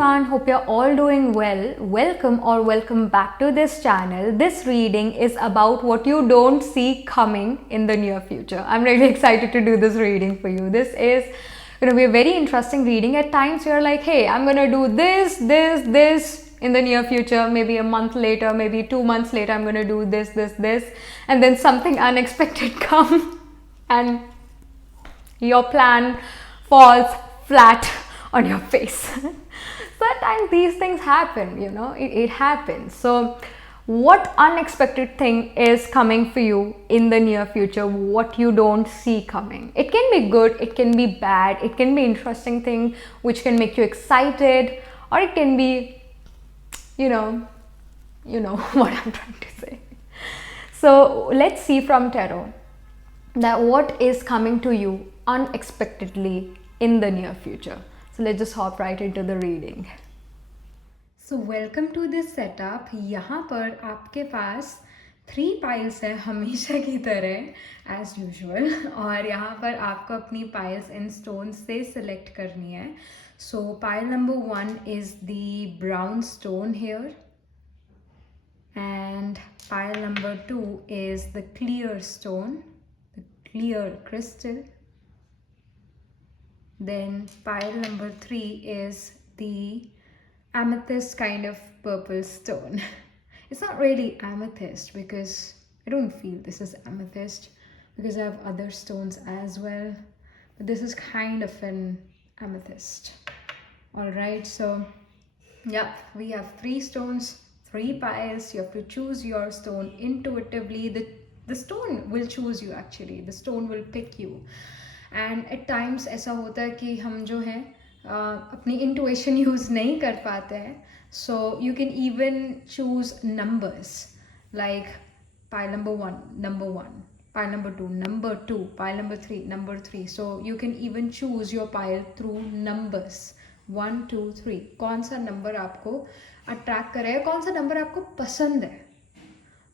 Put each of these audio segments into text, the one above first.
everyone, hope you're all doing well. Welcome back to this channel. This reading is about what you don't see coming in the near future. I'm really excited to do this reading for you. This is going to be a very interesting reading. At times you're like, hey, I'm going to do this in the near future, maybe a month later, maybe 2 months later, I'm going to do this, and then something unexpected comes and your plan falls flat on your face. Sometimes these things happen, it happens. So what unexpected thing is coming for you in the near future, what you don't see coming? It can be good, it can be bad, it can be interesting thing which can make you excited, or it can be you know what I'm trying to say. So let's see from tarot that what is coming to you unexpectedly in the near future. So let's just hop right into the reading. So welcome to this setup. यहाँ पर आपके पास 3 piles है हमेशा की तरह as usual, और यहाँ पर आपको अपनी piles इन stones से select करनी है. So pile number 1 is the brown stone here, and pile number 2 is the clear stone, the clear crystal. Then pile number 3 is the amethyst kind of purple stone. It's not really amethyst because I don't feel this is amethyst, because I have other stones as well, but this is kind of an amethyst. Alright, so yeah, we have 3 stones, 3 piles. You have to choose your stone intuitively. The stone will choose you actually. The stone will pick you. And at times ऐसा होता है कि हम जो हैं अपनी intuition use नहीं कर पाते हैं. So you can even choose numbers, like pile number 1, number 1, pile number 2, number 2, pile number 3, number 3. So you can even choose your pile through numbers 1, 2, 3. कौन सा नंबर आपको अट्रैक्ट करे, कौन सा नंबर आपको पसंद है,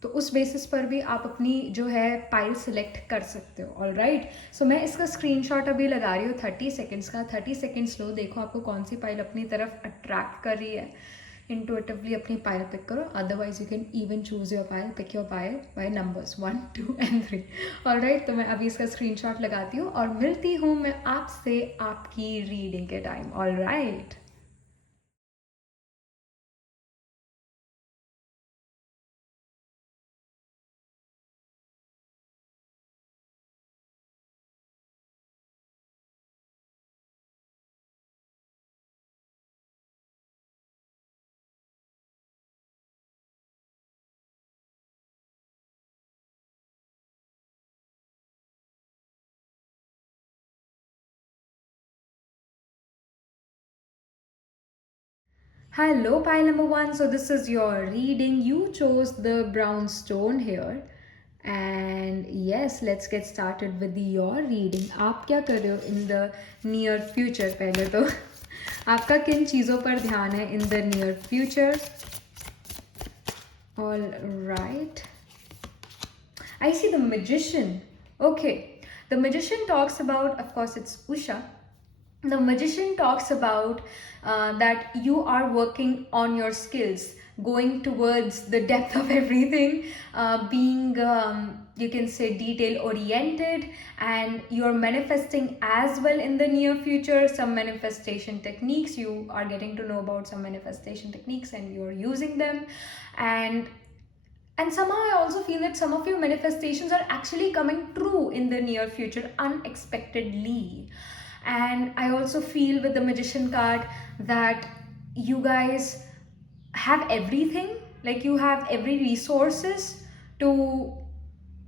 तो उस बेसिस पर भी आप अपनी जो है पाइल सिलेक्ट कर सकते हो. ऑलराइट, सो मैं इसका स्क्रीनशॉट अभी लगा रही हूँ 30 सेकेंड्स का. 30 सेकेंड्स लो, देखो आपको कौन सी पाइल अपनी तरफ अट्रैक्ट कर रही है. इंटुइटिवली अपनी पाइल पिक करो, otherwise you can even choose your pile, pick your pile by numbers 1, 2 and 3. Alright, तो मैं अभी इसका स्क्रीनशॉट लगाती हूँ और मिलती हूँ मैं आपसे आपकी रीडिंग के time. Alright. Hello pile number 1, so this is your reading. You chose the brown stone here, and yes, let's get started with your reading. आप क्या कर रहे हो in the near future? पहले तो आपका किन चीज़ों पर ध्यान है in the near future? All right, I see the magician. Okay, the magician talks about, of course it's Usha. The magician talks about that you are working on your skills, going towards the depth of everything, being you can say detail oriented, and you're manifesting as well in the near future. Some manifestation techniques, you are getting to know about some manifestation techniques and you're using them, and somehow I also feel that some of your manifestations are actually coming true in the near future unexpectedly. And I also feel with the magician card that you guys have everything, like you have every resources to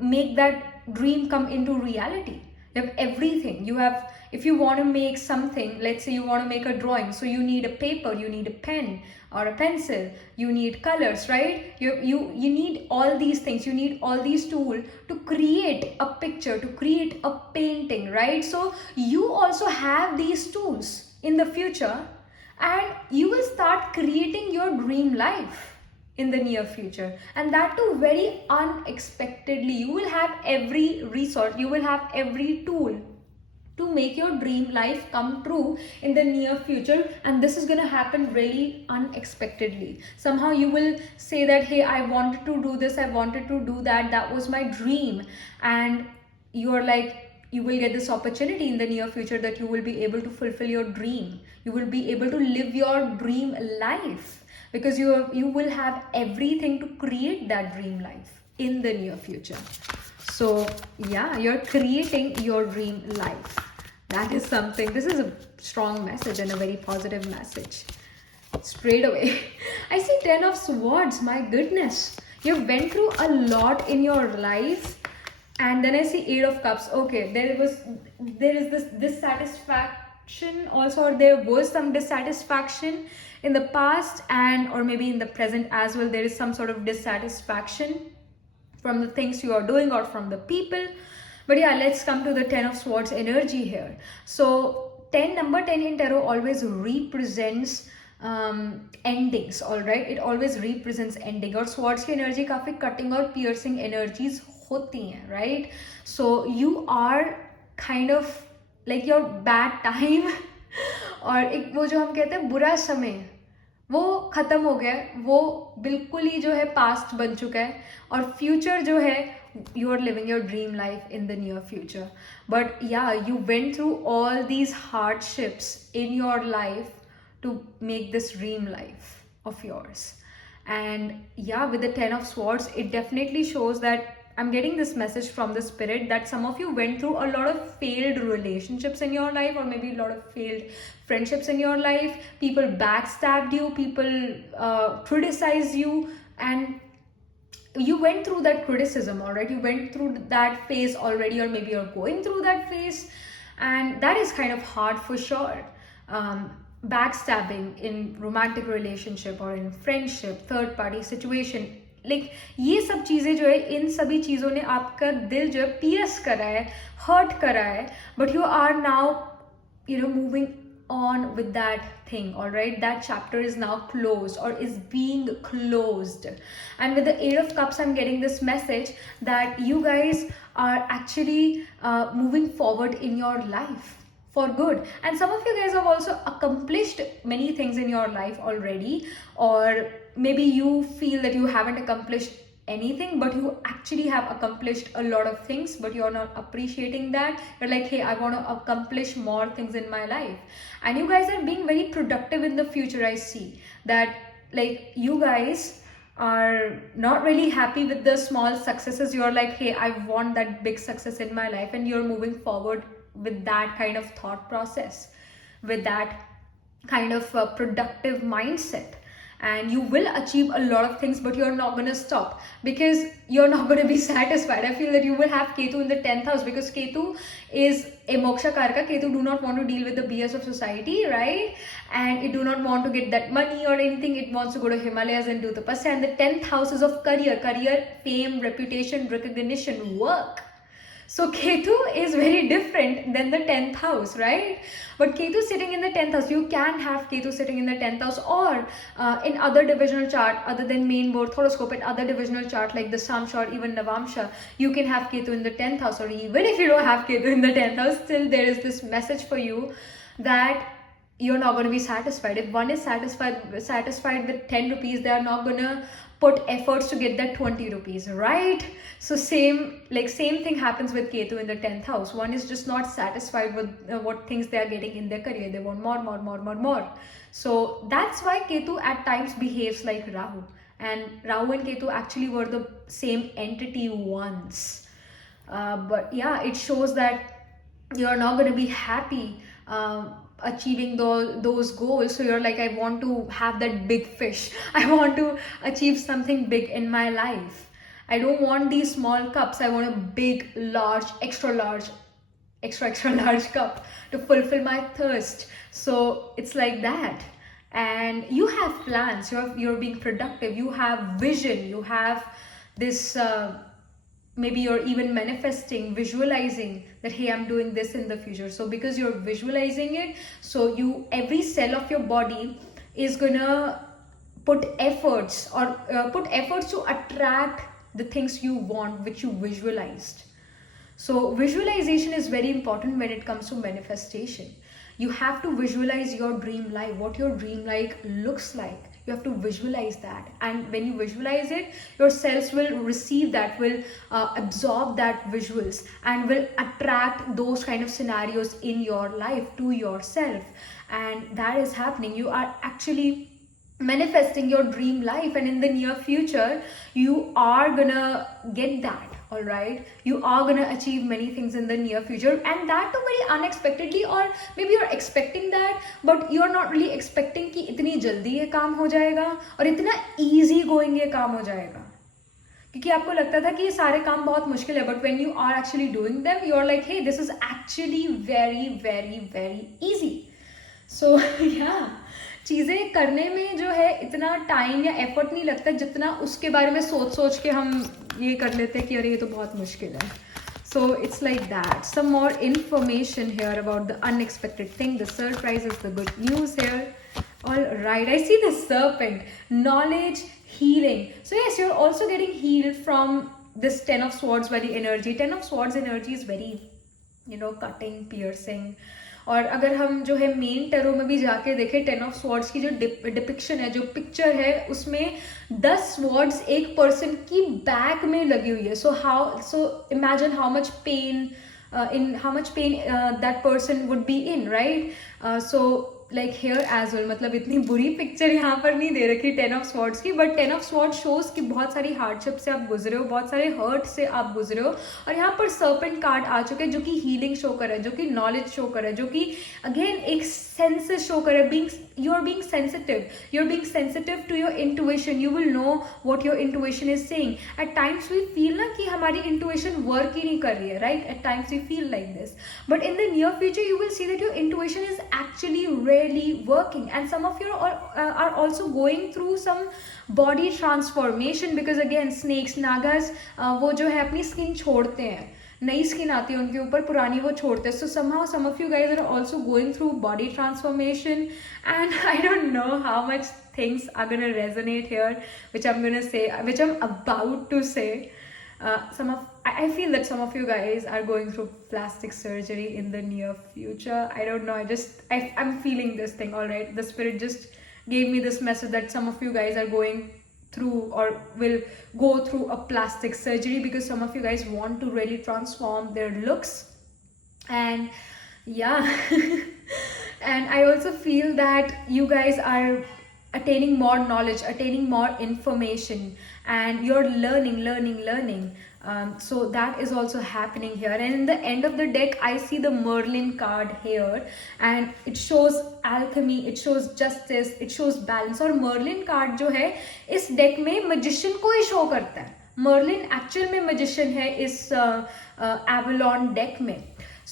make that dream come into reality. You have everything. You have, if you want to make something, let's say you want to make a drawing, so you need a paper, you need a pen or a pencil, you need colors, right? You need all these things, you need all these tools to create a picture, to create a painting, right? So you also have these tools in the future, and you will start creating your dream life in the near future, and that too very unexpectedly. You will have every resource, you will have every tool to make your dream life come true in the near future. And this is going to happen really unexpectedly. Somehow you will say that, hey, I wanted to do this, I wanted to do that, that was my dream. And you're like, you will get this opportunity in the near future that you will be able to fulfill your dream. You will be able to live your dream life, because you will have everything to create that dream life in the near future. So yeah, you're creating your dream life. That is something. This is a strong message and a very positive message. Straight away, I see 10 of Swords. My goodness, you went through a lot in your life. And then I see 8 of Cups. Okay, there is this dissatisfaction also, or there was some dissatisfaction in the past, and or maybe in the present as well. There is some sort of dissatisfaction from the things you are doing or from the people. But yeah, let's come to the 10 of Swords energy here. So number 10 in tarot always represents endings. All right, it always represents ending. और swords की energy काफी cutting और piercing energies होती हैं, right? So you are kind of like your bad time और एक वो जो हम कहते हैं बुरा समय, वो खत्म हो गया है, वो बिल्कुल ही जो है पास्ट बन चुका है. और फ्यूचर जो है, you are living your dream life in the near future. But yeah, you went through all these hardships in your life to make this dream life of yours. And yeah, with the 10 of Swords, it definitely shows that I'm getting this message from the spirit that some of you went through a lot of failed relationships in your life, or maybe a lot of failed friendships in your life. People backstabbed you, people criticized you, and you went through that criticism, all right? You went through that phase already, or maybe you're going through that phase, and that is kind of hard for sure. Backstabbing in romantic relationship or in friendship, third party situation, like ये सब चीज़ें जो है, इन सभी चीज़ों ने आपका दिल जो है पियर्स करा है, हर्ट करा है, but you are now, moving on with that thing, all right? That chapter is now closed, or is being closed. And with the 8 of Cups, I'm getting this message that you guys are actually moving forward in your life for good. And some of you guys have also accomplished many things in your life already, or maybe you feel that you haven't accomplished anything, but you actually have accomplished a lot of things, but you're not appreciating that. You're like, hey, I want to accomplish more things in my life. And you guys are being very productive in the future. I see that, like, you guys are not really happy with the small successes. You're like, hey, I want that big success in my life, and you're moving forward with that kind of thought process, with that kind of productive mindset. And you will achieve a lot of things, but you're not going to stop, because you're not going to be satisfied. I feel that you will have Ketu in the 10th house, because Ketu is a moksha karaka. Ketu do not want to deal with the BS of society, right? And it do not want to get that money or anything. It wants to go to Himalayas and do tapasya. And the 10th house is of career, fame, reputation, recognition, work. So Ketu is very different than the 10th house, right? But Ketu sitting in the 10th house, you can have Ketu sitting in the 10th house, or in other divisional chart other than main board horoscope, and other divisional chart like the Samsha or even Navamsha, you can have Ketu in the 10th house. Or even if you don't have Ketu in the 10th house, still there is this message for you that you're not going to be satisfied. If one is satisfied with 10 rupees, they are not going to put efforts to get that 20 rupees, right? So same thing happens with Ketu in the 10th house. One is just not satisfied with what things they are getting in their career. They want more. So that's why Ketu at times behaves like Rahu. And Rahu and Ketu actually were the same entity once. But yeah, it shows that you're not going to be happy achieving those goals. So you're like, I want to have that big fish. I want to achieve something big in my life. I don't want these small cups. I want a big, large, extra large cup to fulfill my thirst. So it's like that. And you have plans. You're being productive. You have vision. You have this maybe you're even manifesting, visualizing that, hey, I'm doing this in the future. So because you're visualizing it, so every cell of your body is gonna put efforts to attract the things you want, which you visualized. So visualization is very important when it comes to manifestation. You have to visualize your dream life, what your dream life looks like. You have to visualize that, and when you visualize it, your cells will receive that, will absorb that visuals, and will attract those kind of scenarios in your life to yourself. And that is happening. You are actually manifesting your dream life, and in the near future you are gonna get that. All right, you are gonna achieve many things in the near future, and that too very unexpectedly, or maybe you're expecting that but you're not really expecting कि इतनी जल्दी ये काम हो जाएगा और इतना easy going ये काम हो जाएगा, क्योंकि आपको लगता था कि ये सारे काम बहुत मुश्किल है, but when you are actually doing them you are like, hey, this is actually very very very easy. So yeah, चीज़ें करने में जो है इतना टाइम या एफर्ट नहीं लगता जितना उसके बारे में सोच सोच के हम ये कर लेते हैं कि अरे ये तो बहुत मुश्किल है. So it's like that. Some more information here about the unexpected thing, the surprises, the good news here. All right, I see the serpent, knowledge, healing. So yes, you're also getting healed from this 10 of swords very energy. 10 of swords energy is very, cutting, piercing. और अगर हम जो है main tarot में भी जाके देखें, 10 of swords की जो डिपिक्शन है, जो पिक्चर है, उसमें 10 स्वॉर्ड्स एक पर्सन की बैक में लगी हुई है. So imagine how much pain that person would be in, right? So like here as well, मतलब इतनी बुरी पिक्चर यहाँ पर नहीं दे रखी 10 ऑफ स्वॉर्ड्स की, बट 10 ऑफ स्वॉर्ड शोज कि बहुत सारी हार्डशिप से आप गुजरे हो, बहुत सारे हर्ट से आप गुजरे हो, और यहाँ पर सर्पेंट कार्ड आ चुके हैं जो कि हीलिंग शो कर है, जो कि नॉलेज शो कर है, जो कि अगेन एक सेंसेस शो कर है. You are being sensitive to your intuition. You will know what your intuition is saying. At times we feel ना कि हमारी इंटुइशन वर्क ही नहीं कर रही है, right? At times we feel like this, but in the near future you will see that your intuition is actually really working, and some of you are also going through some body transformation, because again snakes, nagas, वो जो है अपनी skin छोड़ते हैं, नई skin आती है उनके ऊपर, पुरानी वो छोड़ते हैं. So somehow some of you guys are also going through body transformation, and I don't know how much things are gonna resonate here, which I'm about to say. I feel that some of you guys are going through plastic surgery in the near future. I don't know, I'm feeling this thing. All right, the spirit just gave me this message that some of you guys are going through or will go through a plastic surgery, because some of you guys want to really transform their looks. And yeah, and I also feel that you guys are attaining more knowledge, attaining more information, and you're learning. So that is also happening here. And in the end of the deck I see the Merlin card here, and it shows alchemy, it shows justice, it shows balance. और Merlin card जो है इस deck में magician को ही show करता है. Merlin actual में magician है इस Avalon deck में.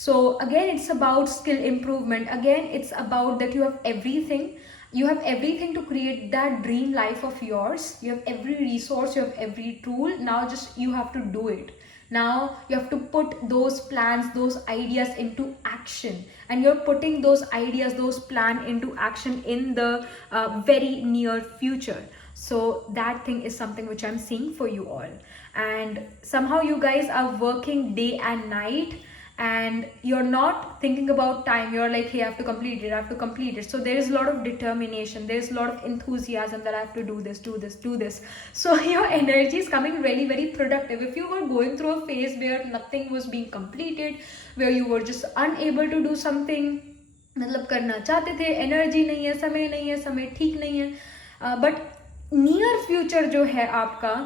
So again it's about skill improvement. Again it's about that you have everything. You have everything to create that dream life of yours. You have every resource, you have every tool. Now just you have to do it. Now you have to put those plans, those ideas into action, and you're putting those ideas, those plans into action in the very near future. So that thing is something which I'm seeing for you all, and somehow you guys are working day and night, and you're not thinking about time. You're like, hey, I have to complete it. So there is a lot of determination, there's a lot of enthusiasm that I have to do this. So your energy is coming really very productive. If you were going through a phase where nothing was being completed, where you were just unable to do something, मतलब करना चाहते थे, energy नहीं है, समय ठीक नहीं है, बट नियर फ्यूचर जो है आपका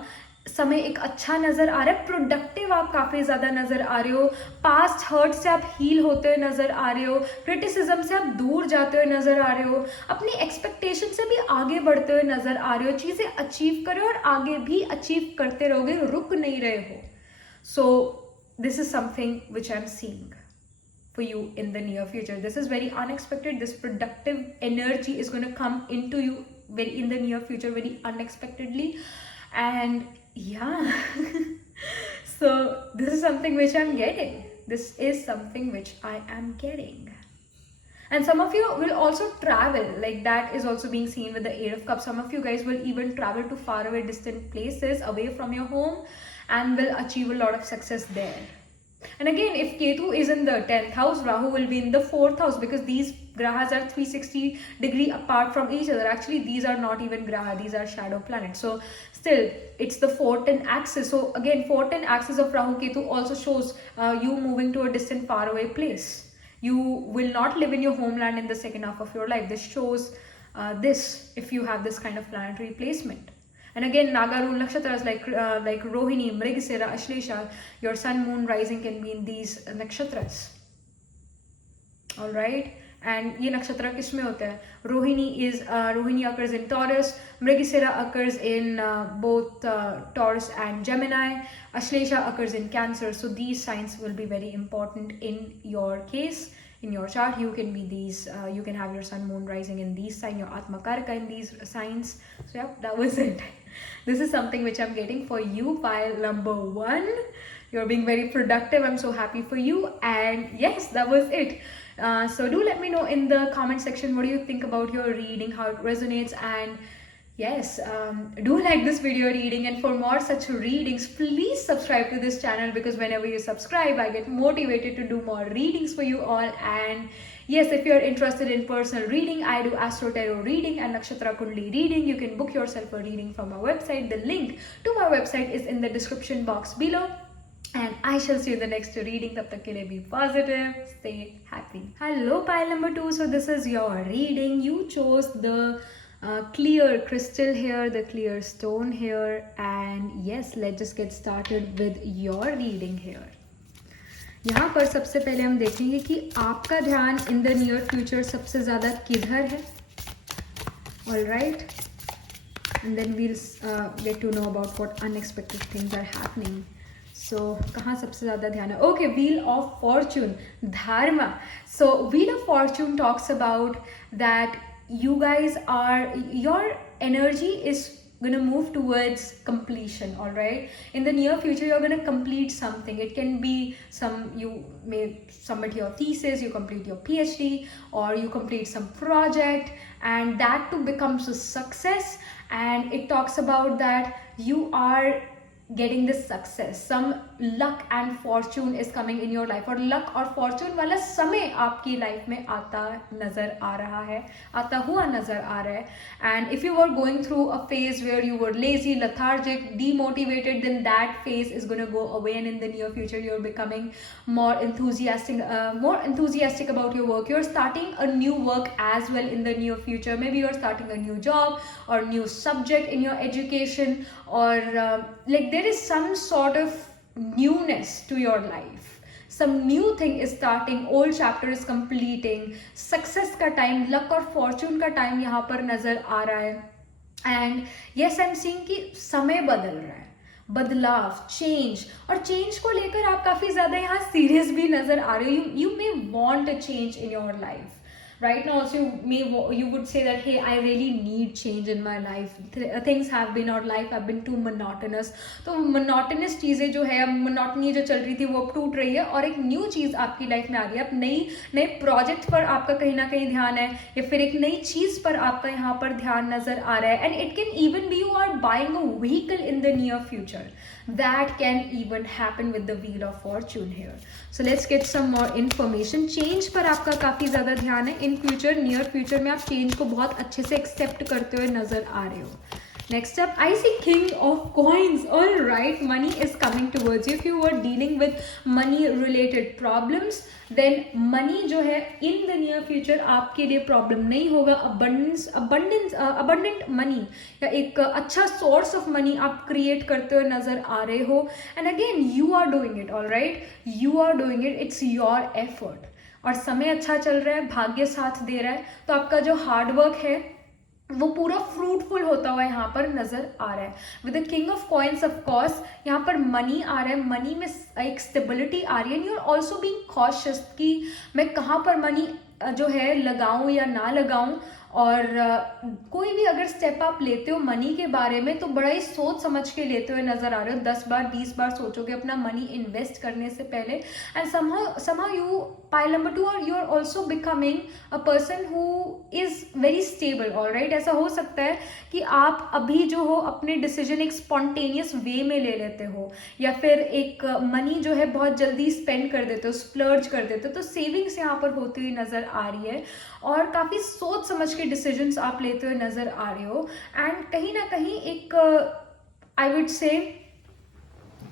समय एक अच्छा नजर आ रहा है, प्रोडक्टिव आप काफी ज्यादा नजर आ रहे हो, पास्ट हर्ट से आप हील होते हुए नजर आ रहे हो, क्रिटिसिज्म से आप दूर जाते हुए नजर आ रहे हो, अपनी एक्सपेक्टेशन से भी आगे बढ़ते हुए नजर आ रहे हो, चीजें अचीव करो और आगे भी अचीव करते रहोगे, रुक नहीं रहे हो. सो this is something which I am seeing for you in the near future. This is very unexpected. This productive energy is going to come into you in the near future very unexpectedly. And yeah, so this is something which I'm getting. And some of you will also travel, like that is also being seen with the Eight of Cups. Some of you guys will even travel to faraway distant places away from your home and will achieve a lot of success there. And again, if Ketu is in the 10th house, Rahu will be in the 4th house, because these grahas are 360-degree apart from each other. Actually, these are not even graha, these are shadow planets. So still, it's the 410 axis. So again, 410 axis of Rahu Ketu also shows you moving to a distant, faraway place. You will not live in your homeland in the second half of your life. This shows this if you have this kind of planetary placement. And again, Naga rule nakshatras like Rohini, Mrigasira, Ashlesha, your sun, moon, rising can be in these nakshatras. Alright? And ये nakshatra किसमें होता है? Rohini occurs in Taurus, Mrigasira occurs in both Taurus and Gemini, Ashlesha occurs in Cancer. So these signs will be very important in your case. In your chart, you can be these, you can have your sun, moon, rising in these signs, your Atma Karaka in these signs. So yeah, that was it. This is something which I'm getting for you, pile number 1. You're being very productive. I'm so happy for you. And yes, that was it. So do let me know in the comment section what do you think about your reading, how it resonates. And yes, do like this video reading, and for more such readings, please subscribe to this channel, because whenever you subscribe, I get motivated to do more readings for you all. And yes, if you're interested in personal reading, I do Astro Tarot reading and Nakshatra Kundli reading. You can book yourself a reading from our website. The link to my website is in the description box below. And I shall see you in the next reading. Tab tak ke liye be positive, stay happy. Hello, pile number 2. So this is your reading. You chose the clear crystal here, the clear stone here, and yes, let's just get started with your reading here. यहाँ पर सबसे पहले हम देखेंगे कि आपका ध्यान in the near future सबसे ज़्यादा किधर है. All right, and then we'll get to know about what unexpected things are happening. So कहाँ सबसे ज़्यादा ध्यान है? Okay, Wheel of Fortune, Dharma. So Wheel of Fortune talks about that you guys are, your energy is going to move towards completion. All right, in the near future you're going to complete something. It can be you may submit your thesis, you complete your PhD, or you complete some project, and that too becomes a success. And it talks about that you are getting this success. Some luck and fortune is coming in your life, और luck और fortune वाला समय आपकी life में आता नजर आ रहा है, आता हुआ नजर आ रहा है. And if you were going through a phase where you were lazy, lethargic, demotivated, then that phase is going to go away, and in the near future you're becoming more enthusiastic about your work. You're starting a new work as well in the near future. Maybe you're starting a new job or new subject in your education, or like there is some sort of newness to your life. Some new thing is starting, old chapter is completing. Success का time, luck और fortune का time यहाँ पर नजर आ रहा है. And yes, I'm seeing कि समय बदल रहा है, बदलाव, चेंज, और चेंज को लेकर आप काफी ज्यादा यहाँ सीरियस भी नजर आ रहे हो. You may want a change in your life. Right now also you would say that, hey, I really need change in my life. Things have been, or life have been too monotonous. तो monotonous चीज़ें जो है, monotony जो चल रही थी वो अब टूट रही है, और एक न्यू चीज़ आपकी लाइफ में आ रही है. अब नए प्रोजेक्ट पर आपका कहीं ना कहीं ध्यान है, या फिर एक नई चीज़ पर आपका यहाँ पर ध्यान नजर आ रहा है. And it can even be you are buying a vehicle in the near future. That can even happen with the Wheel of Fortune here. So let's get some more information. Change पर आपका काफ़ी ज़्यादा ध्यान है. In future, near future में आप change को बहुत अच्छे से एक्सेप्ट करते हुए नजर आ रहे हो. Next up, I see King of Coins. All right, money is coming towards you. If you were dealing with money related problems, then money जो है in the near future आपके लिए problem नहीं होगा. abundant money या एक अच्छा source of money आप create करते हुए नजर आ रहे हो. And again, you are doing it. All right, you are doing it. It's your effort. और समय अच्छा चल रहा है, भाग्य साथ दे रहा है, तो आपका जो हार्ड वर्क है वो पूरा फ्रूटफुल होता हुआ यहाँ पर नजर आ रहा है. With the king of coins of course यहाँ पर मनी आ रहा है, मनी में एक स्टेबिलिटी आ रही है. And you are also being cautious कि मैं कहाँ पर मनी जो है लगाऊं या ना लगाऊं, और कोई भी अगर स्टेप आप लेते हो मनी के बारे में तो बड़ा ही सोच समझ के लेते हुए नजर आ रहे हो। 10 बार 20 बार सोचोगे अपना मनी इन्वेस्ट करने से पहले, and somehow you, pile number 2, और you are also becoming a person who is very stable, all right। ऐसा हो सकता है कि आप अभी जो हो अपने डिसीजन एक स्पॉन्टेनियस वे में ले लेते हो, या फिर एक मनी जो है बहुत जल्दी स्पेंड कर देते हो, स्प्लर्ज कर देते हो। तो सेविंग्स यहाँ पर होती हुई नजर आ रही है, और काफ़ी सोच समझ के डिसीजंस आप लेते हुए नजर आ रहे हो। एंड कहीं ना कहीं एक आई वुड से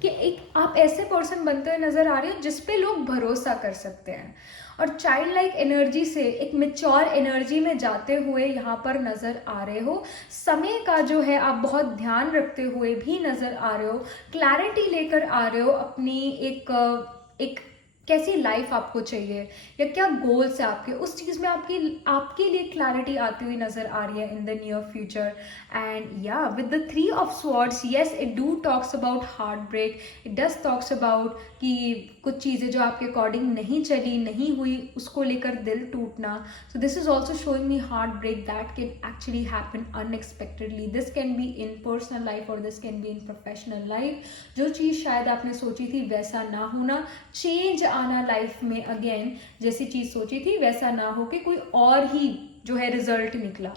कि एक आप ऐसे पर्सन बनते हुए नजर आ रहे हो जिस पे लोग भरोसा कर सकते हैं, और चाइल्ड लाइक एनर्जी से एक मेच्योर एनर्जी में जाते हुए यहाँ पर नजर आ रहे हो। समय का जो है आप बहुत ध्यान रखते हुए भी नजर आ रहे हो, क्लैरिटी लेकर आ रहे हो अपनी एक कैसी लाइफ आपको चाहिए या क्या गोल्स है आपके, उस चीज़ में आपके लिए क्लैरिटी आती हुई नजर आ रही है in the near future. And या with the 3 of swords, yes it do talks about heart break, it does talks about कि कुछ चीज़ें जो आपके अकॉर्डिंग नहीं चली, नहीं हुई, उसको लेकर दिल टूटना। So this is also showing me heart break that can actually happen unexpectedly. This can be in personal life और this can be in professional life. जो चीज़ शायद आपने सोची थी वैसा ना होना, चेंज आना लाइफ में, अगेन जैसी चीज सोची थी वैसा ना हो के कोई और ही जो है रिजल्ट निकला।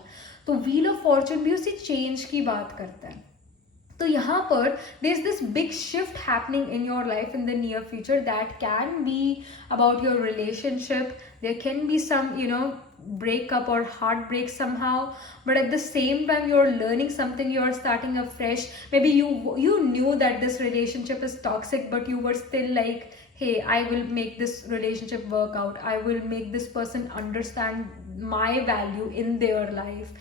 तो व्हील ऑफ फॉर्चून भी उसी चेंज की बात करता है। तो यहाँ पर there is this big shift happening in your life in the near future that can be about your relationship, there can be some breakup or heartbreak somehow, but at the same time you're learning something, you're starting afresh. Maybe you knew that this relationship is toxic, but you were still like, hey, I will make this relationship work out, I will make this person understand my value in their life.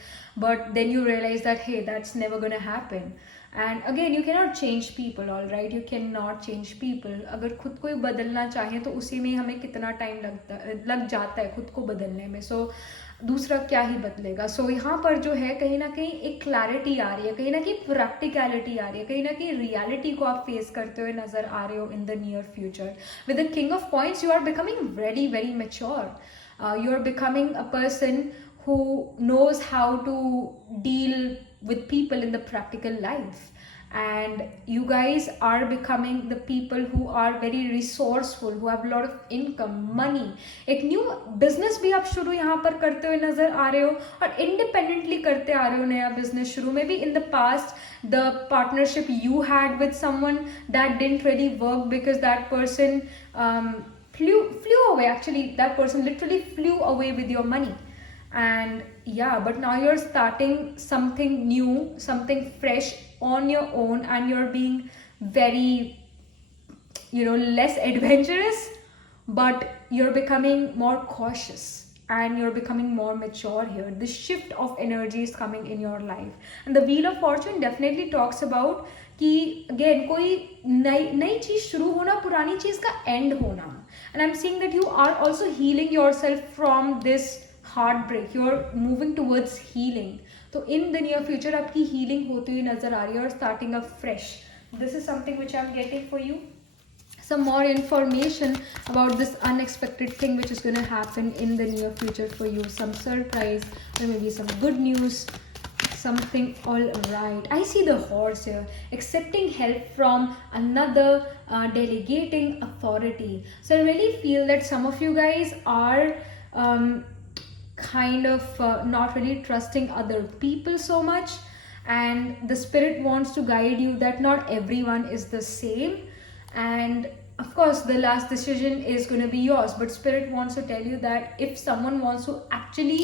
But then you realize that hey, that's never gonna happen. And again you cannot change people, all right, you can not change people. अगर खुद को बदलना चाहें तो उसी में हमें कितना टाइम लग जाता है खुद को बदलने में। सो दूसरा क्या ही बदलेगा। सो यहाँ पर जो है कहीं ना कहीं एक क्लैरिटी आ रही है, कहीं ना कहीं प्रैक्टिकलिटी आ रही है, कहीं ना कहीं रियलिटी को आप फेस करते हुए नजर आ रहे हो in the near future. With the king of points you are becoming very very mature, you are becoming a person who knows how to deal with people in the practical life, and you guys are becoming the people who are very resourceful, who have a lot of income, money। एक new business भी आप शुरू यहाँ पर करते हुए नजर आ रहे हो, और इंडिपेंडेंटली करते आ रहे हो नया बिजनेस शुरू। May be in the past the partnership you had with someone that didn't really work because that person flew away, actually that person literally flew away with your money. And yeah, but now you're starting something new, something fresh on your own, and you're being very less adventurous, but you're becoming more cautious and you're becoming more mature here. The shift of energy is coming in your life, and the wheel of fortune definitely talks about कि again कोई नई चीज शुरू होना, पुरानी चीज का end होना। And I am seeing that you are also healing yourself from this heartbreak, you're moving towards healing. तो in the near future आपकी healing होती हुई नजर आ रही है और starting up fresh. This is something which I'm getting for you. Some more information about this unexpected thing which is going to happen in the near future for you. Some surprise, or maybe some good news, something all right. I see the horse here. Accepting help from another, delegating authority. So I really feel that some of you guys are kind of not really trusting other people so much, and the spirit wants to guide you that not everyone is the same, and of course the last decision is going to be yours, but spirit wants to tell you that if someone wants to actually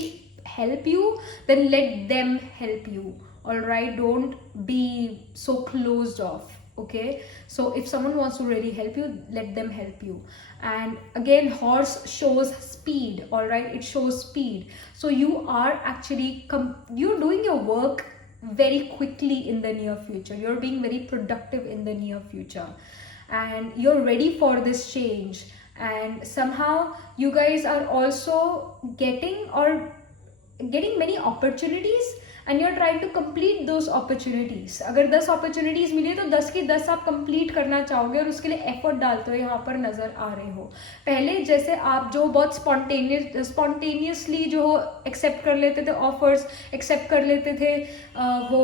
help you, then let them help you, all right? Don't be so closed off, okay? So if someone wants to really help you, let them help you. And again, horse shows speed, all right? It shows speed. So you are actually you're doing your work very quickly in the near future. You're being very productive in the near future, and you're ready for this change. And somehow you guys are also getting many opportunities, and you are trying to complete those opportunities. अगर 10 opportunities मिली तो 10 की 10 आप complete करना चाहोगे और उसके लिए effort डालते हो यहाँ पर नजर आ रहे हो. पहले जैसे आप जो बहुत स्पॉन्टेनियसली जो एक्सेप्ट कर लेते थे ऑफर्स, एक्सेप्ट कर लेते थे वो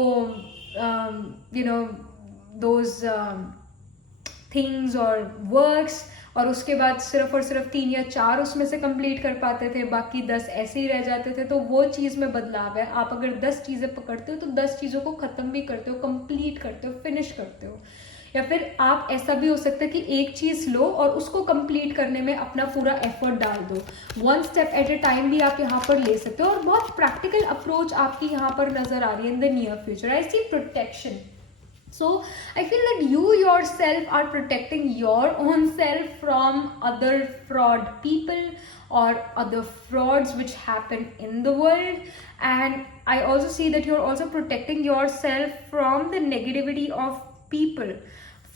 यू नो दोज थिंग्स और वर्क्स, और उसके बाद सिर्फ और सिर्फ 3 या 4 उसमें से कंप्लीट कर पाते थे, बाकी 10 ऐसे ही रह जाते थे. तो वो चीज़ में बदलाव है. आप अगर 10 चीज़ें पकड़ते हो तो 10 चीज़ों को ख़त्म भी करते हो, कंप्लीट करते हो, फिनिश करते हो. या फिर आप ऐसा भी हो सकता है कि एक चीज़ लो और उसको कंप्लीट करने में अपना पूरा एफर्ट डाल दो. 1 स्टेप एट ए टाइम भी आप यहाँ पर ले सकते हो. और बहुत प्रैक्टिकल अप्रोच आपकी यहाँ पर नज़र आ रही है in the near future. I see protection. So I feel that you yourself are protecting your own self from other fraud people or other frauds which happen in the world. And I also see that you're also protecting yourself from the negativity of people,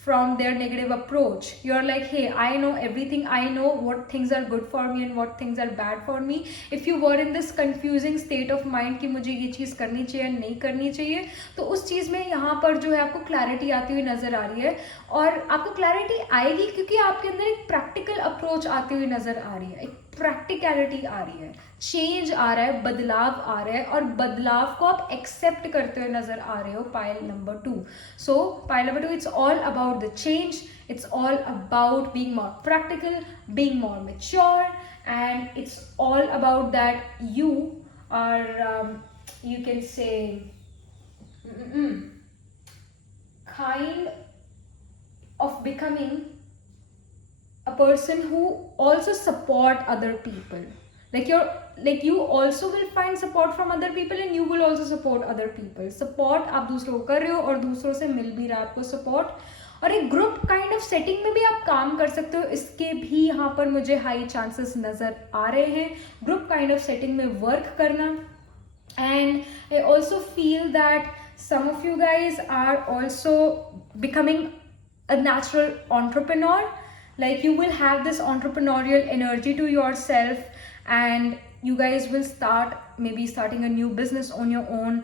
from their negative approach. You're like, hey, I know everything. I know what things are good for me and what things are bad for me. If you were in this confusing state of mind कि मुझे ये चीज़ करनी चाहिए नहीं करनी चाहिए, तो उस चीज़ में यहाँ पर जो है आपको क्लैरिटी आती हुई नज़र आ रही है. और आपको क्लैरिटी आएगी क्योंकि आपके अंदर एक प्रैक्टिकल अप्रोच आती हुई नज़र आ रही है, एक प्रैक्टिकलिटी आ रही है, चेंज आ रहा है, बदलाव आ रहा है, और बदलाव को आप एक्सेप्ट करते हुए नजर आ रहे हो. Pile number 2. So pile number 2, it's all about the change. It's all about being more practical, being more mature, and it's all about that you are, you can say, kind of becoming a person who also support other people. Like you also will find support from other people and you will also support other people. Support आप दूसरों को कर रहे हो और दूसरों से मिल भी रहा है आपको सपोर्ट. और एक ग्रुप काइंड ऑफ सेटिंग में भी आप काम कर सकते हो. इसके भी यहाँ पर मुझे हाई चांसेस नजर आ रहे हैं, ग्रुप काइंड ऑफ सेटिंग में वर्क करना. And I also feel that some of you guys are also becoming a natural entrepreneur. Like you will have this entrepreneurial energy to yourself, and you guys will start maybe starting a new business on your own,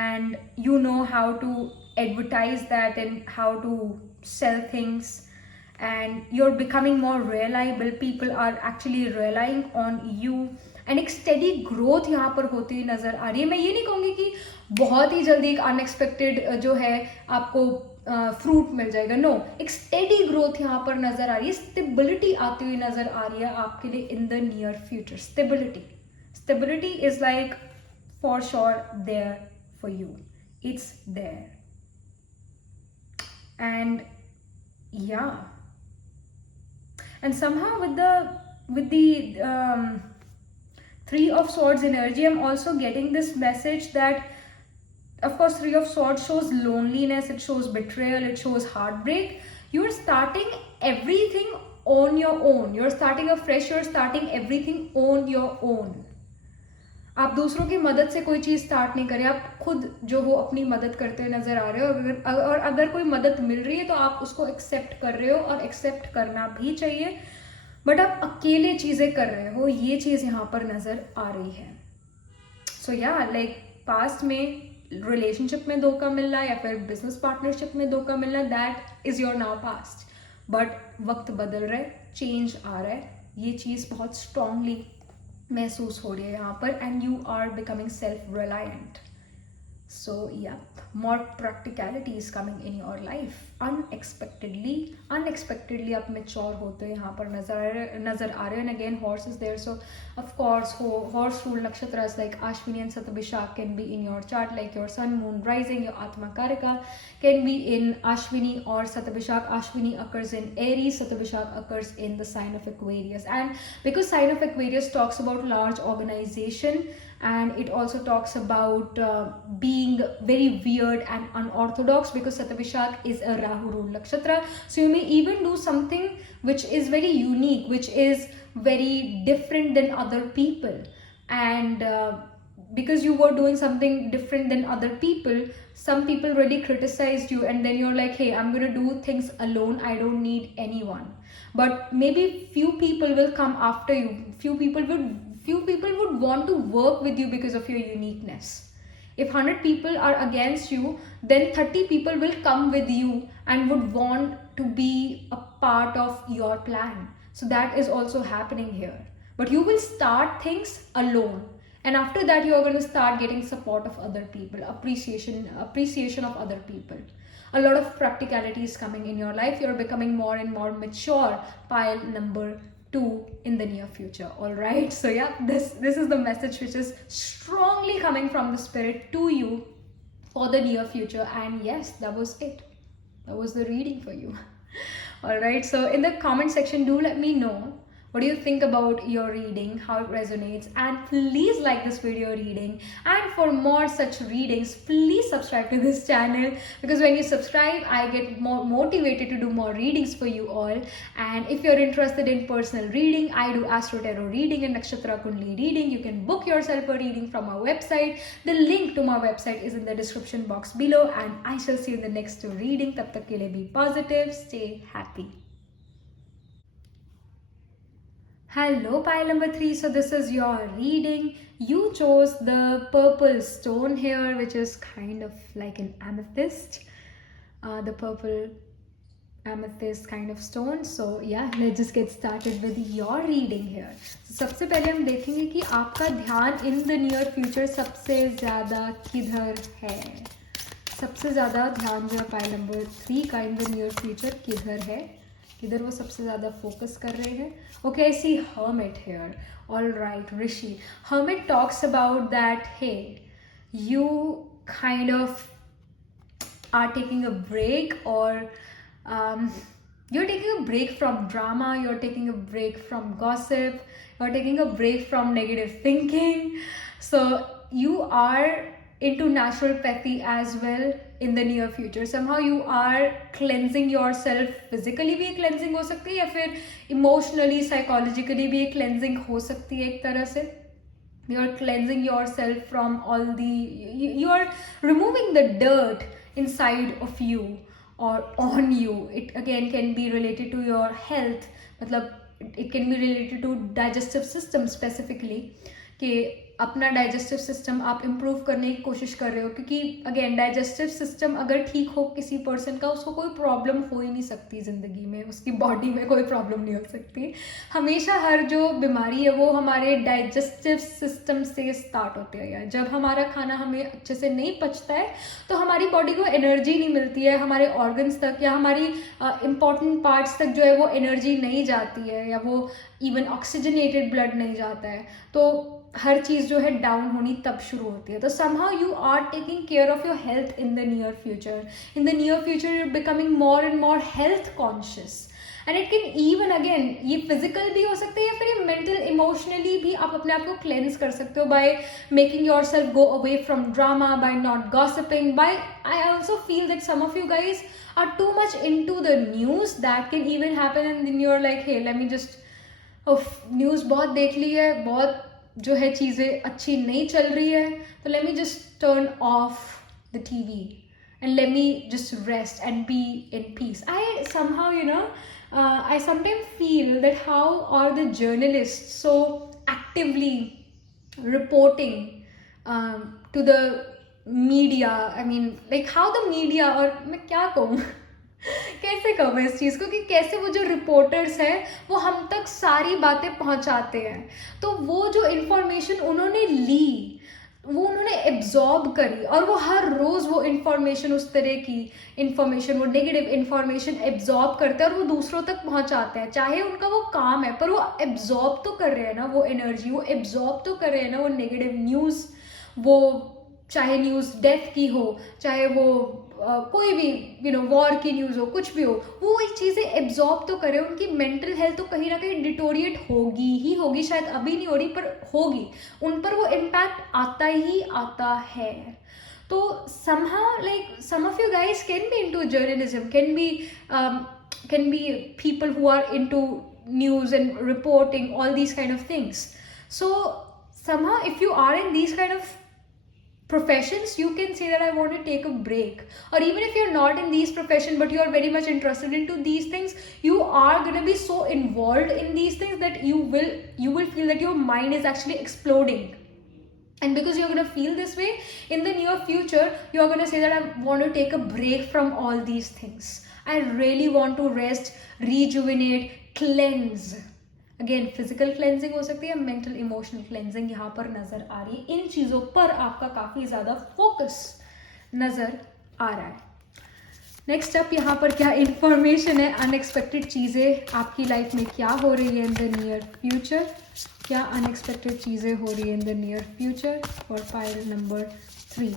and you know how to advertise that and how to sell things, and you're becoming more reliable. People are actually relying on you, and एक steady growth यहाँ पर होती हुई नजर आ रही है. मैं ये नहीं कहूँगी कि बहुत ही जल्दी एक अनएक्सपेक्टेड जो है आपको फ्रूट मिल जाएगा. नो, एक स्टेडी ग्रोथ यहाँ पर नजर आ रही है. स्टेबिलिटी आती हुई नजर आ रही है आपके लिए in the near future. Stability is like for sure there for you. It's there. And yeah, and somehow with the 3 of Swords energy, I'm also getting this message that, of course, 3 of Swords shows loneliness, it shows betrayal, it shows heartbreak. You're starting everything on your own. You're starting afresh, you're starting everything on your own. आप दूसरों की मदद से कोई चीज़ start नहीं करें, आप खुद जो हो अपनी मदद करते हुए नजर आ रहे हो. और अगर कोई मदद मिल रही है तो आप उसको एक्सेप्ट कर रहे हो, और एक्सेप्ट करना भी चाहिए. बट आप अकेले चीज़ें कर रहे हो, ये चीज़ यहाँ पर नज़र आ रही है. सो या, लाइक पास्ट में रिलेशनशिप में धोखा मिलना या फिर बिजनेस पार्टनरशिप में धोखा मिलना, that is your now past. But वक्त बदल रहा है, चेंज आ रहा है, ये चीज़ बहुत स्ट्रांगली महसूस हो रही है यहाँ पर. And you are becoming self reliant. So yeah, more practicality is coming in your life. Unexpectedly आप mature होते यहाँ पर नजर आ रहे हैं. And again, horse is there, so of course horse rule nakshatras like Ashwini and Satabhishak can be in your chart, like your sun, moon, rising, your Atma Karaka can be in Ashwini or Satabhishak. Ashwini occurs in Aries, Satabhishak occurs in the sign of Aquarius. And because sign of Aquarius talks about large organization, and it also talks about being very weird and unorthodox, because Satabhishak is a Rahu rule nakshatra. So you may even do something which is very unique, which is very different than other people. And because you were doing something different than other people, some people really criticized you, and then you're like, hey, I'm going to do things alone, I don't need anyone. But maybe few people will come after you, few people would want to work with you because of your uniqueness. If 100 people are against you, then 30 people will come with you and would want to be a part of your plan. So that is also happening here. But you will start things alone. And after that, you are going to start getting support of other people, appreciation of other people. A lot of practicality is coming in your life. You're becoming more and more mature. Pile number 2 in the near future. All right. So yeah, this is the message which is strongly coming from the spirit to you for the near future. And yes, that was it. That was the reading for you. All right. So in the comment section, do let me know what do you think about your reading, how it resonates, and please like this video reading. And for more such readings, please subscribe to this channel, because when you subscribe, I get more motivated to do more readings for you all. And if you're interested in personal reading, I do Astro Tarot reading and Nakshatra Kundli reading. You can book yourself a reading from our website. The link to my website is in the description box below, and I shall see you in the next reading. Tab tak ke liye be positive, stay happy. Hello, pile number 3. So this is your reading. You chose the purple stone here, which is kind of like an amethyst. The purple amethyst kind of stone. So yeah, let's just get started with your reading here. So सबसे पहले हम देखेंगे कि आपका ध्यान in the near future सबसे ज़्यादा किधर है. सबसे ज़्यादा ध्यान जो है pile number 3 का in the near future किधर है, किधर वो सबसे ज़्यादा फोकस कर रहे हैं. Okay, I see hermit here. All right, Rishi. Hermit talks about that, hey, you kind of are taking a break, or you're taking a break from drama, you're taking a break from gossip, you're taking a break from negative thinking. So you are into naturopathy as well in the near future. Somehow you are cleansing yourself. Physically भी cleansing हो सकती है, या फिर emotionally, psychologically भी cleansing हो सकती है एक तरह से. You are cleansing yourself from all the, you are removing the dirt inside of you or on you. It again can be related to your health. मतलब it can be related to digestive system specifically, कि अपना digestive system आप improve करने की कोशिश कर रहे हो. क्योंकि अगेन डाइजेस्टिव सिस्टम अगर ठीक हो किसी पर्सन का, उसको कोई प्रॉब्लम हो ही नहीं सकती ज़िंदगी में, उसकी बॉडी में कोई प्रॉब्लम नहीं हो सकती. हमेशा हर जो बीमारी है वो हमारे डाइजेस्टिव सिस्टम से स्टार्ट होती है. जब हमारा खाना हमें अच्छे से नहीं पचता है तो हमारी बॉडी को एनर्जी नहीं मिलती है, हमारे ऑर्गन्स तक या हमारी इम्पॉर्टेंट पार्ट्स तक जो है वो एनर्जी नहीं जाती है, या वो इवन ऑक्सीजनेटेड ब्लड नहीं जाता है. तो हर चीज़ जो है डाउन होनी तब शुरू होती है. तो somehow you are taking care of your health in the near future. In the near future you're becoming more and more health conscious. And it can even again, ये physical भी हो सकता है या फिर ये mental emotionally भी आप अपने आप को cleanse कर सकते हो by making yourself go away from drama, by not gossiping, by, I also feel that some of you guys are too much into the news. That can even happen, and then you're like, hey, let me just, news बहुत देख ली है, बहुत जो है चीज़ें अच्छी नहीं चल रही है, तो let me just turn off the TV and let me just rest and be in peace. I somehow, I sometimes feel that how are the journalists so actively reporting to the media? I mean, like how the media, और मैं क्या कहूँ कैसे कहूँ इस चीज़ को, कि कैसे वो जो रिपोर्टर्स हैं वो हम तक सारी बातें पहुँचाते हैं. तो वो जो इन्फॉर्मेशन उन्होंने ली, वो उन्होंने एब्जॉर्ब करी, और वो हर रोज़ वो इन्फॉर्मेशन, उस तरह की इन्फॉर्मेशन, वो नेगेटिव इन्फॉर्मेशन एब्जॉर्ब करते हैं और वो दूसरों तक पहुँचाते हैं. चाहे उनका वो काम है, पर वो एब्जॉर्ब तो कर रहे हैं ना वो एनर्जी, वो एब्जॉर्ब तो कर रहे हैं ना वो नेगेटिव न्यूज़. वो चाहे न्यूज़ डेथ की हो, चाहे वो कोई भी वॉर की न्यूज़ हो, कुछ भी हो, वो ये चीज़ें एब्जॉर्ब तो करे. उनकी मेंटल हेल्थ तो कहीं ना कहीं डिटोरिएट होगी ही होगी, शायद अभी नहीं हो रही पर होगी. उन पर वो इम्पैक्ट आता ही आता है. तो somehow like some of you guys can be into journalism, can be people who are into news and reporting, all these kind of things. So somehow if you are in these kind of professions, you can say that I want to take a break. Or even if you're not in these professions but you are very much interested into these things, you are going to be so involved in these things that you will feel that your mind is actually exploding. And because you're going to feel this way in the near future, you're going to say that I want to take a break from all these things. I really want to rest, rejuvenate, cleanse. Again physical cleansing हो सकती है, mental emotional cleansing यहाँ पर नजर आ रही है. इन चीजों पर आपका काफी ज्यादा फोकस नजर आ रहा है. नेक्स्ट अप यहाँ पर क्या इंफॉर्मेशन है, अनएक्सपेक्टेड चीजें आपकी लाइफ में क्या हो रही है इन द नियर फ्यूचर, क्या अनएक्सपेक्टेड चीजें हो रही है in the near future for pile number 3.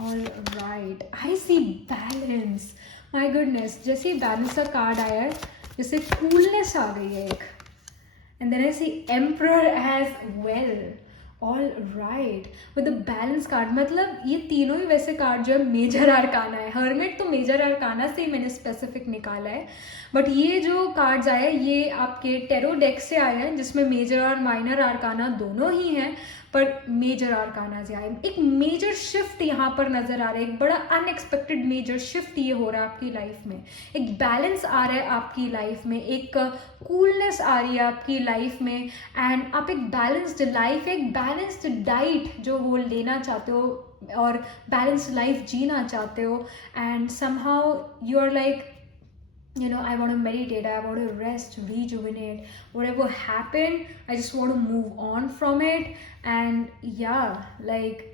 All right, I see balance. My goodness, जैसे बैलेंस का कार्ड आया है, जैसे कूलनेस आ गई है एक. And then I see emperor as well. All right, with the balance card, मतलब ये तीनों ही वैसे कार्ड जो है मेजर आर्काना है. हर्मिट तो मेजर आर्काना से ही मैंने स्पेसिफिक निकाला है, बट ये जो कार्ड्स आए ये आपके टेरो डेक से आए हैं, जिसमें मेजर और माइनर आर्काना दोनों ही हैं, पर मेजर आर्काना से आए. एक मेजर शिफ्ट यहाँ पर नजर आ रहा है, एक बड़ा अनएक्सपेक्टेड मेजर शिफ्ट ये हो रहा है आपकी लाइफ में. एक बैलेंस आ रहा है आपकी लाइफ में, एक कूलनेस आ रही है आपकी लाइफ में, एंड आप एक बैलेंस्ड लाइफ, एक बैलेंस्ड डाइट जो वो लेना चाहते हो और बैलेंस्ड लाइफ जीना चाहते हो. And somehow you are like, you know, I want to meditate, I want to rest, rejuvenate, whatever happened, I just want to move on from it. And yeah, like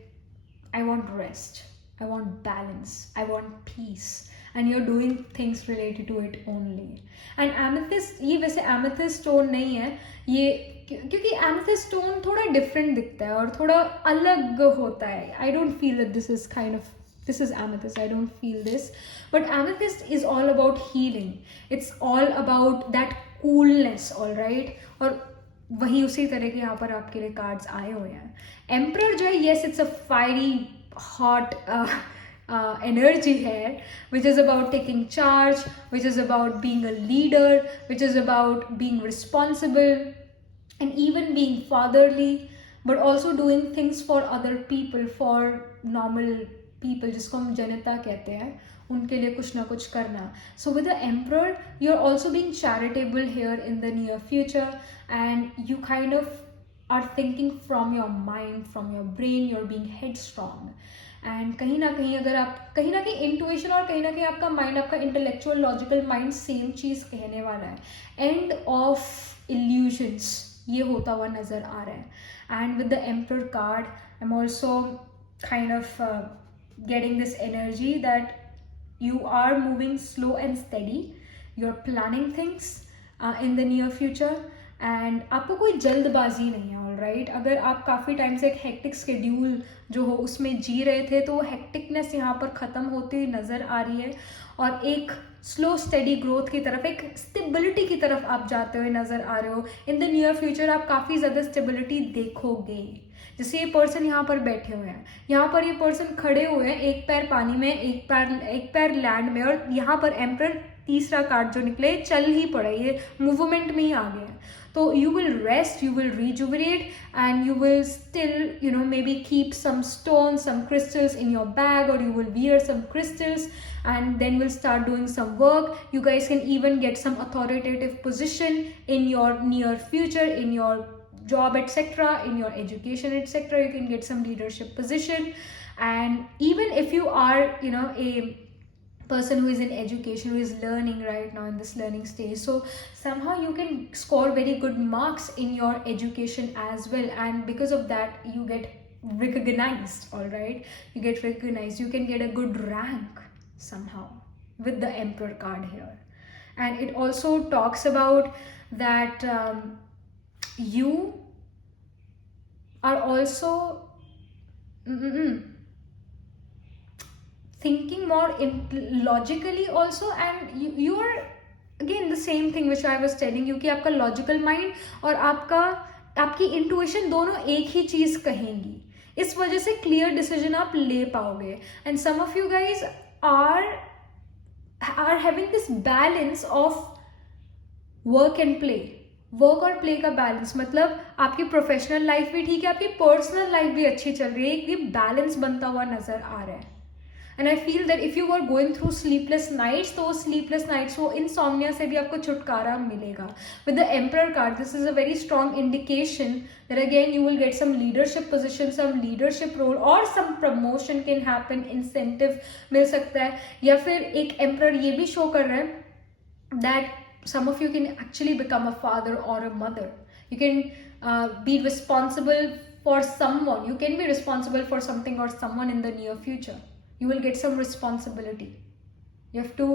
I want rest, I want balance, I want peace, and you're doing things related to it only. And amethyst, ये वैसे amethyst stone नहीं है ये, क्योंकि amethyst stone थोड़ा different दिखता है और थोड़ा अलग होता है. I don't feel that this is kind of, this is amethyst, I don't feel this. But amethyst is all about healing, it's all about that coolness, all right. और वही उसी तरह के यहाँ पर आपके लिए कार्ड्स आए हुए हैं. एम्परर जो है, yes, it's a fiery hot energy है, which is about taking charge, which is about being a leader, which is about being responsible and even being fatherly, but also doing things for other people, for normal people, जिसको हम जनता कहते हैं, उनके लिए कुछ ना कुछ करना. So with the emperor you are also being charitable here in the near future, and you kind of are thinking from your mind, from your brain, you are being headstrong. And कहीं ना कहीं अगर आप, कहीं ना कहीं intuition और कहीं ना कहीं आपका माइंड, आपका इंटेलेक्चुअल लॉजिकल माइंड सेम चीज़ कहने वाला है. एंड ऑफ इल्यूजन्स ये होता हुआ नज़र आ रहा है. And with the emperor card I am also kind of getting this energy that you are moving slow and steady, you're planning things in the near future, and आपको कोई जल्दबाजी नहीं है. ऑल राइट, अगर आप काफ़ी टाइम से एक हेक्टिक स्केड्यूल जो हो उसमें जी रहे थे, तो हेक्टिकनेस यहाँ पर ख़त्म होती हुई नज़र आ रही है और एक स्लो स्टेडी ग्रोथ की तरफ, एक स्टेबिलिटी की तरफ आप जाते हुए नज़र आ रहे हो. इन द नियर फ्यूचर आप काफ़ी ज़्यादा स्टेबिलिटी देखोगे. जैसे ये पर्सन यहाँ पर बैठे हुए हैं, यहाँ पर ये पर्सन खड़े हुए हैं, एक पैर पानी में, एक पैर लैंड में, और यहाँ पर एम्परर तीसरा कार्ड जो निकले चल ही पड़ा, ये मूवमेंट में ही आ गया. तो you will rest, you will rejuvenate, and you will still, you know, maybe keep some stone, some crystals in your bag, और you will wear some crystals, and then we'll start doing some work. You guys can even get some authoritative position in your near future, in your job, etc., in your education, etc. You can get some leadership position. And even if you are, you know, a person who is in education, who is learning right now in this learning stage, so somehow you can score very good marks in your education as well, and because of that you get recognized. All right, you get recognized, you can get a good rank somehow with the Emperor card here. And it also talks about that you are also thinking more logically also, and you are again the same thing which I was telling you कि आपका logical mind और आपकी intuition दोनों एक ही चीज़ कहेंगी. इस वजह से clear decision आप ले पाओगे. And some of you guys are having this balance of work and play. Work और प्ले का बैलेंस, मतलब आपकी प्रोफेशनल लाइफ भी ठीक है, आपकी पर्सनल लाइफ भी अच्छी चल रही है, एक ये बैलेंस बनता हुआ नजर आ रहा है. And I feel that if you are going through sleepless nights, तो स्लीपलेस नाइट्स वो इनसोम्निया से भी आपको छुटकारा मिलेगा. With the emperor card, this is a very strong indication that again you will get some leadership position, some leadership role, और some promotion can happen, incentive मिल सकता है. या फिर एक एम्परर ये भी शो कर रहा है that some of you can actually become a father or a mother. You can be responsible for someone. You can be responsible for something or someone in the near future. You will get some responsibility. You have to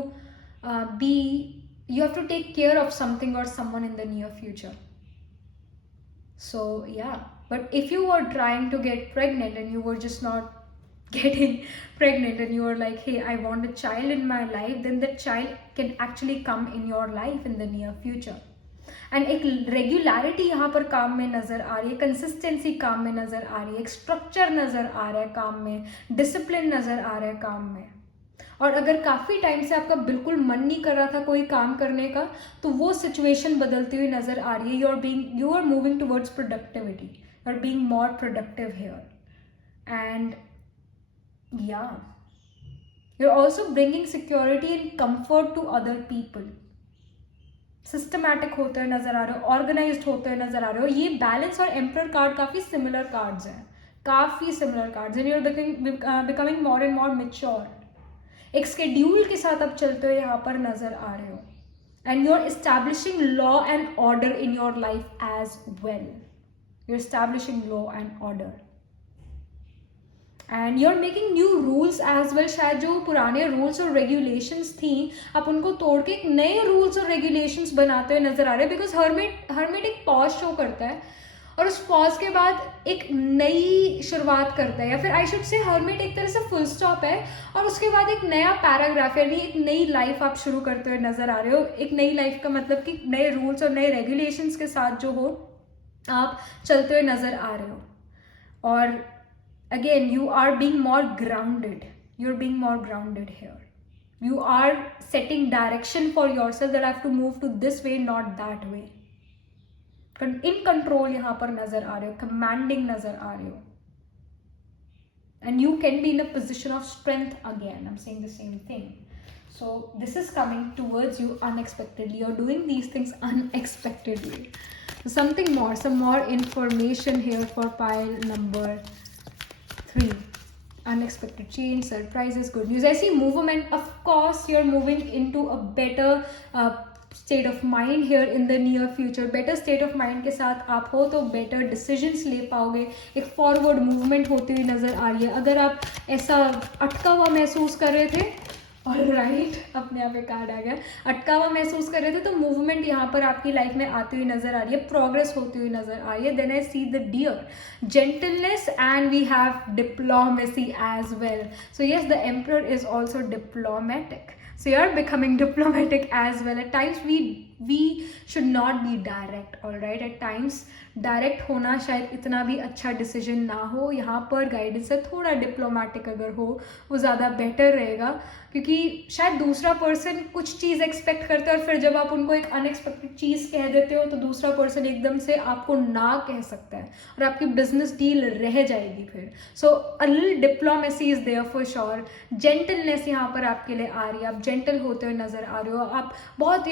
you have to take care of something or someone in the near future. So yeah, but if you were trying to get pregnant and you were just not getting pregnant and you are like, hey, I want a child in my life, then that child can actually come in your life in the near future. And एक regularity यहाँ पर काम में नज़र आ रही है, consistency काम में नज़र आ रही है, एक स्ट्रक्चर नज़र आ रहा है काम में, डिसिप्लिन नज़र आ रहा है काम में. और अगर काफ़ी टाइम से आपका बिल्कुल मन नहीं कर रहा था कोई काम करने का, तो वो सिचुएशन बदलती हुई नज़र आ रही है. You are moving towards productivity, you are being more productive here. And yeah, you're also bringing security and comfort to other people. Systematic होते हुए नजर आ रहे हो, ऑर्गेनाइज्ड होते हुए नजर आ रहे हो. ये बैलेंस और एम्परर कार्ड काफी सिमिलर कार्ड्स हैं, काफी similar cards. And you are becoming more and more mature. एक स्केड्यूल के साथ आप चलते हुए यहाँ पर नजर आ रहे हो. And you are establishing law and order in your life as well. You are establishing law and order and you are making new rules as well. शायद जो पुराने रूल्स और रेगुलेशंस थी, आप उनको तोड़ के एक नए रूल्स और रेगुलेशंस बनाते हुए नजर आ रहे हैं. बिकॉज हर्मिट एक पॉज शो करता है और उस पॉज के बाद एक नई शुरुआत करता है, या फिर आई शुड से हर्मिट एक तरह से फुल स्टॉप है और उसके बाद एक नया पैराग्राफ, यानी एक नई लाइफ आप शुरू करते हुए नजर आ रहे हो. एक नई लाइफ का मतलब कि नए रूल्स और नए रेगुलेशंस के साथ जो हो आप चलते हुए नजर आ रहे हो. और again, you are being more grounded. You're being more grounded here. You are setting direction for yourself that I have to move to this way, not that way. In control यहाँ पर नजर आ रहे हो, commanding नजर आ रहे हो. And you can be in a position of strength again. I'm saying the same thing. So this is coming towards you unexpectedly. You're doing these things unexpectedly. So something more, some more information here for pile number 3. Unexpected change, surprises, good news. I see movement. Of course, you're moving into a better state of mind here in the near future. Better state of mind के साथ आप हो तो better decisions ले पाओगे. एक forward movement होती हुई नजर आ रही है. अगर आप ऐसा अटका हुआ महसूस कर रहे थे, ऑलराइट, अपने आप एक कार्ड आ गया, अटका हुआ महसूस कर रहे थे, तो मूवमेंट यहाँ पर आपकी लाइफ में आती हुई नजर आ रही है, प्रोग्रेस होती हुई नजर आ रही है. Then I see the deer, gentleness, and we have diplomacy as well. So yes, the emperor is also diplomatic. So you are becoming diplomatic as well. At times we should not be direct, all right? At times direct होना शायद इतना भी अच्छा decision ना हो. यहाँ पर guidance से थोड़ा डिप्लोमेटिक अगर हो वो ज़्यादा बेटर रहेगा, क्योंकि शायद दूसरा पर्सन कुछ चीज़ एक्सपेक्ट करता है और फिर जब आप उनको एक अनएक्सपेक्टेड चीज़ कह देते हो तो दूसरा पर्सन एकदम से आपको ना कह सकता है और आपकी बिजनेस डील रह जाएगी फिर. So a little diplomacy is there for sure. Gentleness यहाँ पर आपके लिए आ रही है. आप जेंटल होते हुए नज़र आ रहे हो. आप बहुत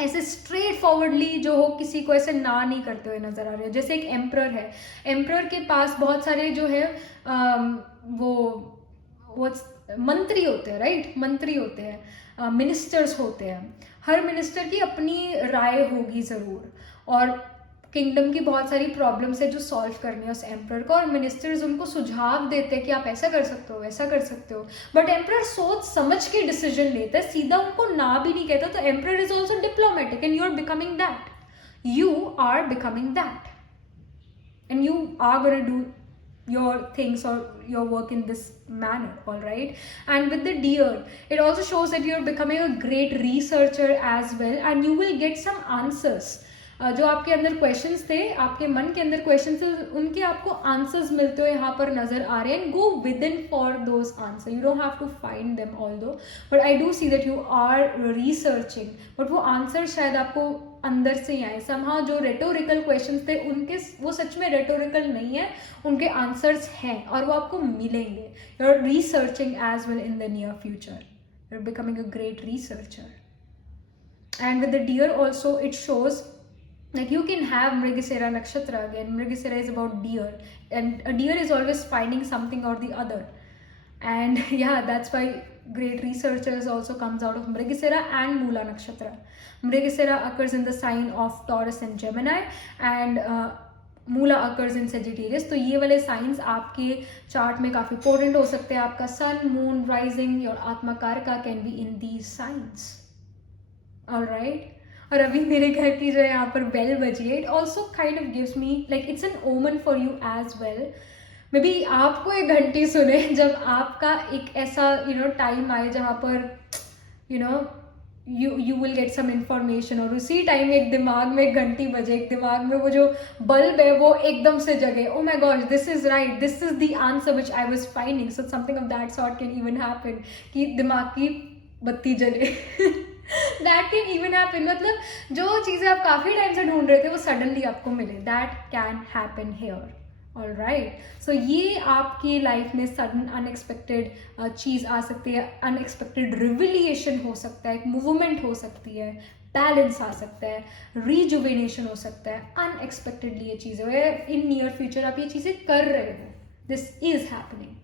ऐसे स्ट्रेट फॉरवर्डली जो हो किसी को ऐसे ना नहीं करते हुए नजर आ रहे हो. जैसे एक एम्परर है, एम्परर के पास बहुत सारे जो है वो मंत्री होते हैं, राइट? मंत्री होते हैं, मिनिस्टर्स होते हैं. हर मिनिस्टर की अपनी राय होगी ज़रूर, और किंगडम की बहुत सारी प्रॉब्लम्स है जो सॉल्व करनी है उस एम्परर को, और मिनिस्टर्स उनको सुझाव देते हैं कि आप ऐसा कर सकते हो, वैसा कर सकते हो. बट एम्परर सोच समझ के डिसीजन लेता है, सीधा उनको ना भी नहीं कहता. तो emperor is also diplomatic and you are becoming that. You are becoming that and you are gonna do your things or your work in this manner, all right? And with the deer, it also shows that you're becoming a great researcher as well, and you will get some answers. जो आपके अंदर questions थे, आपके मन के अंदर questions थे, उनके आपको आंसर्स मिलते हुए यहाँ पर नजर आ रहे हैं. And go within for those answer. You don't have to find them although, but I do see that you are researching. But वो आंसर शायद आपको अंदर से ही आए। somehow जो rhetorical questions थे उनके वो सच में rhetorical नहीं है, उनके answers हैं और वो आपको मिलेंगे। you're researching as well in the near future, you're becoming a great researcher. And with the deer also it shows that you can have Mrigasira Nakshatra again. Mrigasira is about deer, and a deer is always finding something or the other. And yeah, that's why great researchers also comes out of Mrigasira and Mula Nakshatra. Mrigasira occurs in the sign of Taurus and Gemini, and Mula occurs in Sagittarius. तो ये वाले science आपके chart में काफ़ी important हो सकते हैं। आपका सन, मून, राइजिंग और आत्मा कारका can be in these signs. Alright, और अभी मेरे घर की जो यहाँ पर बेल बजी है, it also kind of gives me like it's an omen for you as well. Maybe आपको एक घंटी सुने जब आपका एक ऐसा टाइम आए जहाँ पर you will get some information, और उसी टाइम एक दिमाग में एक घंटी बजे, एक दिमाग में वो जो बल्ब है वो एकदम से जगे, oh my gosh, this is right, this is the answer which I was finding. So something of that sort can even happen कि दिमाग की बत्ती जले that can even happen. मतलब जो चीज़ें आप काफ़ी टाइम से ढूंढ रहे थे वो सडनली आपको मिले, that can happen here. All right, so ये आपकी लाइफ में सडन अनएक्सपेक्टेड चीज़ आ सकती है, अनएक्सपेक्टेड रिविलिएशन हो सकता है, एक मूवमेंट हो सकती है, बैलेंस आ सकता है, रिजुवेनेशन हो सकता है। अनएक्सपेक्टेडली ये चीज़ें इन नियर फ्यूचर आप ये चीज़ें कर रहे हो, दिस इज हैपनिंग।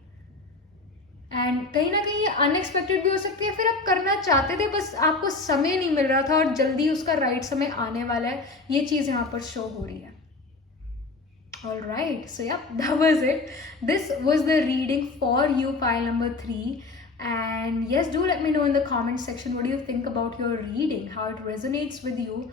एंड कहीं ना कहीं ये अनएक्सपेक्टेड भी हो सकती है, फिर आप करना चाहते थे बस आपको समय नहीं मिल रहा था और जल्दी उसका राइट समय आने वाला है, ये चीज़ यहाँ पर शो हो रही है। Alright, so yeah, that was it. This was the reading for you, pile number 3. And yes, do let me know in the comment section what do you think about your reading, how it resonates with you.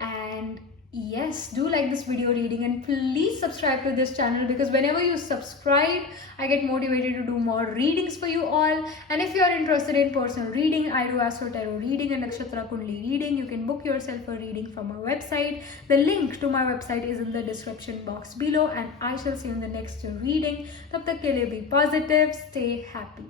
And yes, do like this video reading and please subscribe to this channel, because whenever you subscribe I get motivated to do more readings for you all. And if you are interested in personal reading, I do Astro Tarot reading and Nakshatra Kundli reading. You can book yourself a reading from my website. The link to my website is in the description box below, and I shall see you in the next reading. Tab tak ke liye be positive, stay happy.